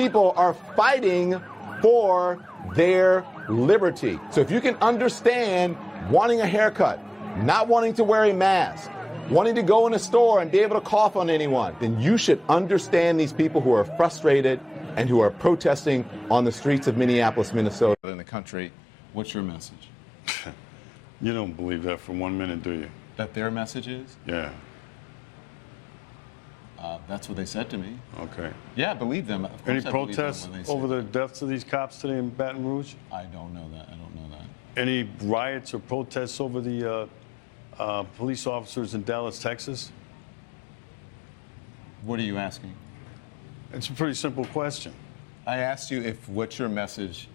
People are fighting for their liberty. So if you can understand wanting a haircut, not wanting to wear a mask, wanting to go in a store and be able to cough on anyone, then you should understand these people who are frustrated and who are protesting on the streets of Minneapolis, Minnesota. In the country, what's your message? You don't believe that for 1 minute, do you? That their message is? Yeah. That's what they said to me. Okay. Yeah, I believe them. Of Any course I believe them protests when they say over the deaths of these cops today in Baton Rouge? I don't know that. I don't know that. Any riots or protests over the police officers in Dallas, Texas? What are you asking? It's a pretty simple question. I asked you what's your message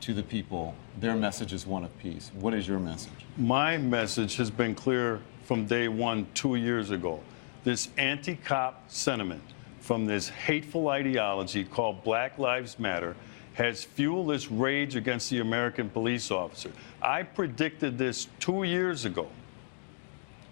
to the people. Their message is one of peace. What is your message? My message has been clear from day one 2 years ago. This anti-cop sentiment from this hateful ideology called Black Lives Matter has fueled this rage against the American police officer. I predicted this 2 years ago.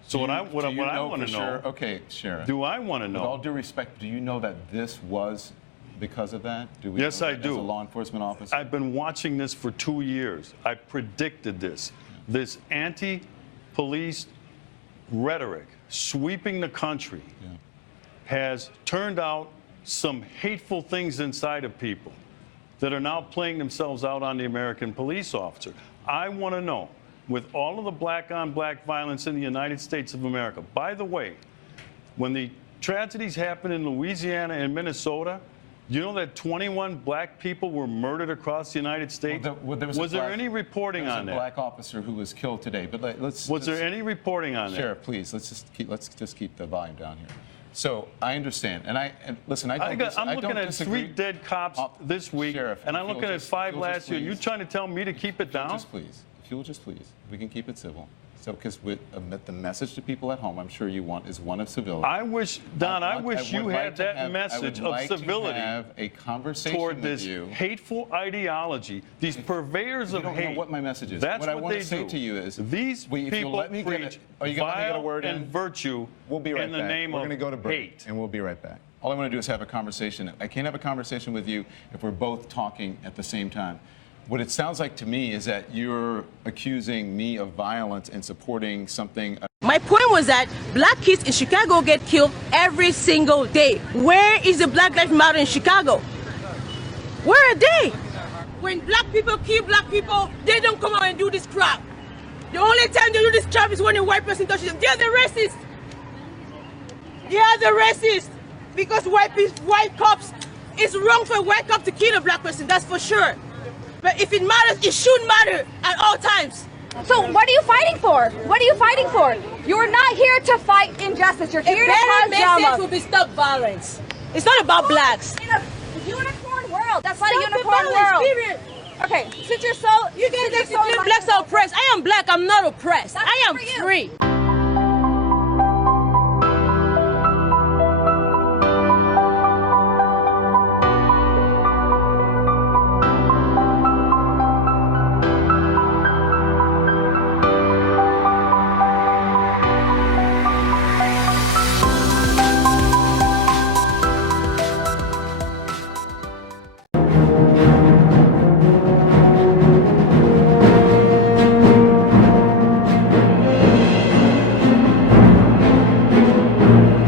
So what I want to know, okay, Sheriff. do I want to know? With all due respect, do you know that this was because of that? Do we Yes, know I that do. As a law enforcement officer? I've been watching this for 2 years. I predicted this. This anti-police rhetoric sweeping the country has turned out some hateful things inside of people that are now playing themselves out on the American police officer. I want to know, with all of the black-on-black violence in the United States of America, by the way, when the tragedies happened in Louisiana and Minnesota, you know that 21 black people were murdered across the United States? Was there any reporting on that? There was a black officer who was killed today. But was there any reporting on that? Sheriff, please, let's just keep the volume down here. So I understand, and listen, I'm looking at 3 dead cops this week, Sheriff, and I'm looking at 5 last year. You trying to tell me to keep it down? Just please, if you'll just please, we can keep it civil. So, because the message to people at home, I'm sure you want, is one of civility. I wish, Don, I wish you had that message of civility to have a conversation toward with this you. Hateful ideology, these purveyors of hate. You don't know what my message is. That's what I want to say to you is, these people preach vile and virtue in the name of hate. And we'll be right back. All I want to do is have a conversation. I can't have a conversation with you if we're both talking at the same time. What it sounds like to me is that you're accusing me of violence and supporting something. My point was that black kids in Chicago get killed every single day. Where is the Black Lives Matter in Chicago? Where are they? When black people kill black people, they don't come out and do this crap. The only time they do this crap is when a white person touches them. They're the racists. They are the racists. Because white cops, it's wrong for a white cop to kill a black person, that's for sure. But if it matters, it should matter at all times. So what are you fighting for? What are you fighting for? You're not here to fight injustice. You're here to cause drama. Will be stop violence. It's not about blacks. In a unicorn world. That's not a unicorn world. Period. Okay, since you're so... You guys claim blacks are oppressed. I am black. I'm not oppressed. I am free.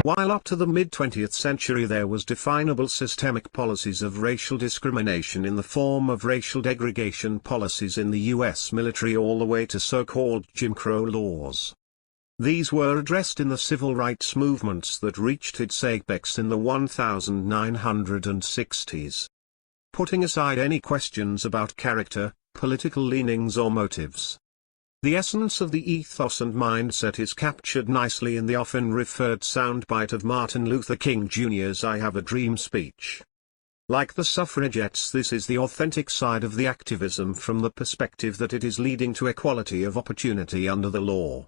While up to the mid-20th century there was definable systemic policies of racial discrimination in the form of racial degradation policies in the U.S. military all the way to so-called Jim Crow laws. These were addressed in the civil rights movements that reached its apex in the 1960s. Putting aside any questions about character, political leanings or motives, the essence of the ethos and mindset is captured nicely in the often referred soundbite of Martin Luther King Jr.'s "I Have a Dream" speech. Like the suffragettes, this is the authentic side of the activism from the perspective that it is leading to equality of opportunity under the law.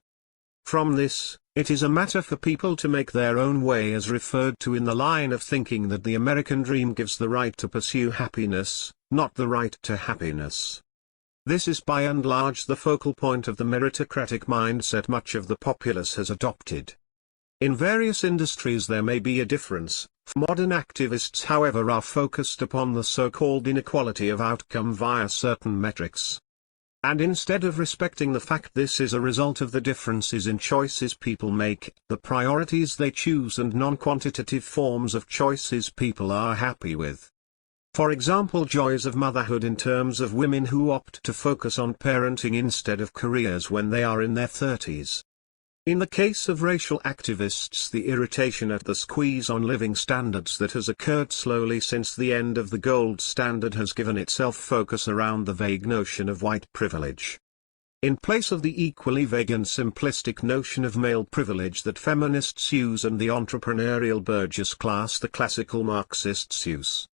From this, it is a matter for people to make their own way, as referred to in the line of thinking that the American dream gives the right to pursue happiness, not the right to happiness. This is by and large the focal point of the meritocratic mindset much of the populace has adopted. In various industries there may be a difference. Modern activists, however, are focused upon the so-called inequality of outcome via certain metrics. And instead of respecting the fact this is a result of the differences in choices people make, the priorities they choose and non-quantitative forms of choices people are happy with. For example, joys of motherhood in terms of women who opt to focus on parenting instead of careers when they are in their 30s. In the case of racial activists, the irritation at the squeeze on living standards that has occurred slowly since the end of the gold standard has given itself focus around the vague notion of white privilege. In place of the equally vague and simplistic notion of male privilege that feminists use and the entrepreneurial burgess class, the classical Marxists, use.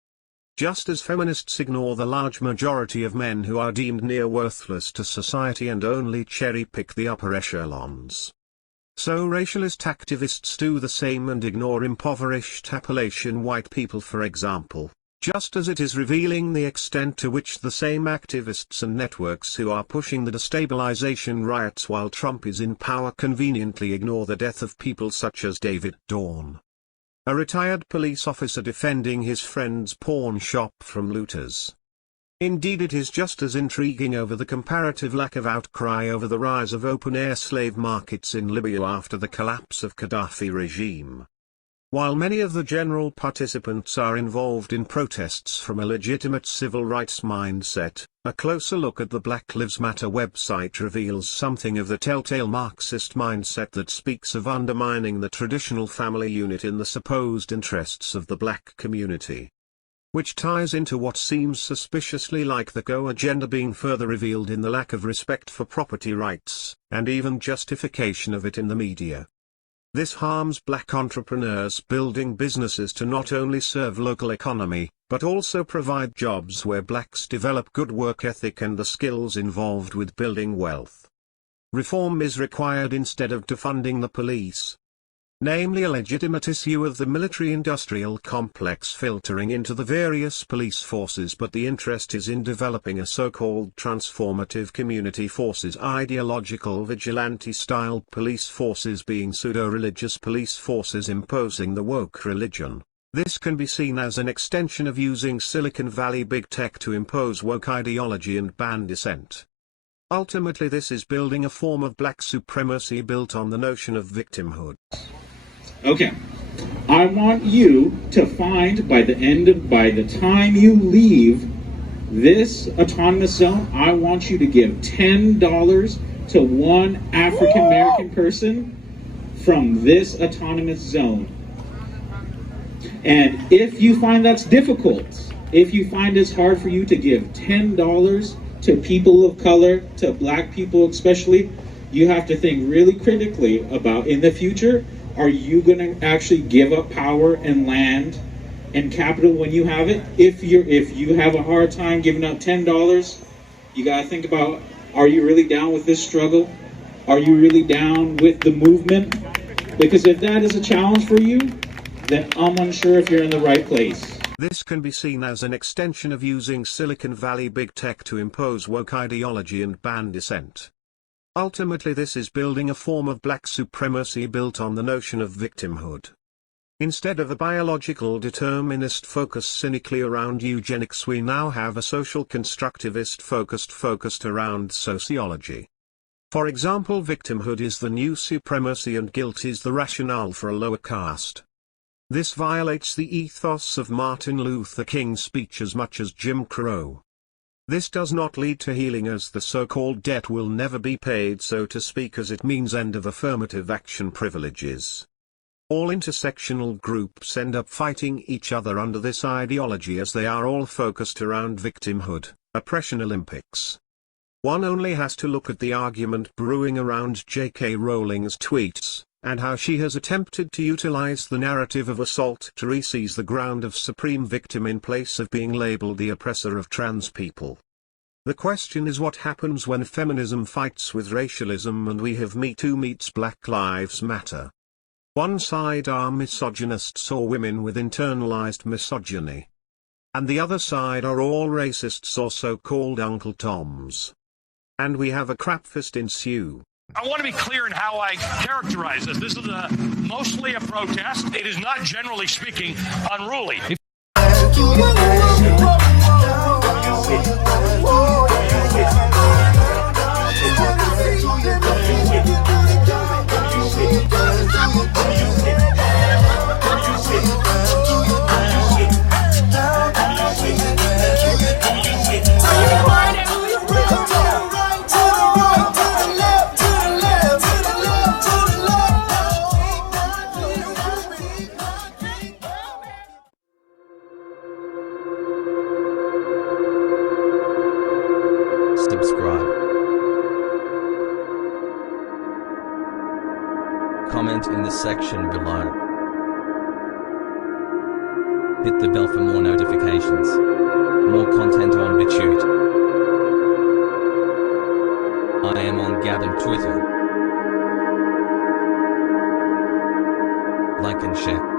Just as feminists ignore the large majority of men who are deemed near worthless to society and only cherry-pick the upper echelons, so racialist activists do the same and ignore impoverished Appalachian white people, for example, just as it is revealing the extent to which the same activists and networks who are pushing the destabilization riots while Trump is in power conveniently ignore the death of people such as David Dorn, a retired police officer defending his friend's pawn shop from looters. Indeed, it is just as intriguing over the comparative lack of outcry over the rise of open-air slave markets in Libya after the collapse of Gaddafi regime. While many of the general participants are involved in protests from a legitimate civil rights mindset, a closer look at the Black Lives Matter website reveals something of the telltale Marxist mindset that speaks of undermining the traditional family unit in the supposed interests of the black community, which ties into what seems suspiciously like the Go agenda being further revealed in the lack of respect for property rights, and even justification of it in the media. This harms black entrepreneurs building businesses to not only serve local economy, but also provide jobs where blacks develop good work ethic and the skills involved with building wealth. Reform is required instead of defunding the police, namely a legitimate issue of the military-industrial complex filtering into the various police forces, but the interest is in developing a so-called transformative community forces, ideological vigilante-style police forces being pseudo-religious police forces imposing the woke religion. This can be seen as an extension of using Silicon Valley big tech to impose woke ideology and ban dissent. Ultimately, this is building a form of black supremacy built on the notion of victimhood. Okay, I want you to find by the time you leave this autonomous zone, I want you to give $10 to one African American person from this autonomous zone. And if you find that's difficult, if you find it's hard for you to give $10 to people of color, to black people especially, you have to think really critically about in the future, are you going to actually give up power and land and capital when you have it? If you have a hard time giving up $10, you got to think about, are you really down with this struggle? Are you really down with the movement? Because if that is a challenge for you, then I'm unsure if you're in the right place. This can be seen as an extension of using Silicon Valley big tech to impose woke ideology and ban dissent. Ultimately, this is building a form of black supremacy built on the notion of victimhood. Instead of a biological determinist focus cynically around eugenics, we now have a social constructivist focused around sociology. For example, victimhood is the new supremacy and guilt is the rationale for a lower caste. This violates the ethos of Martin Luther King's speech as much as Jim Crow. This does not lead to healing, as the so-called debt will never be paid, so to speak, as it means end of affirmative action privileges. All intersectional groups end up fighting each other under this ideology as they are all focused around victimhood, oppression Olympics. One only has to look at the argument brewing around J.K. Rowling's tweets, and how she has attempted to utilize the narrative of assault to reseize the ground of supreme victim in place of being labeled the oppressor of trans people. The question is, what happens when feminism fights with racialism and we have Me Too meets Black Lives Matter? One side are misogynists or women with internalized misogyny, and the other side are all racists or so-called Uncle Toms. And we have a crapfest ensue. I want to be clear in how I characterize this. This is a mostly a protest. It is not, generally speaking, unruly. Subscribe. Comment in the section below. Hit the bell for more notifications. More content on BitChute. I am on Gab and Twitter. Like and share.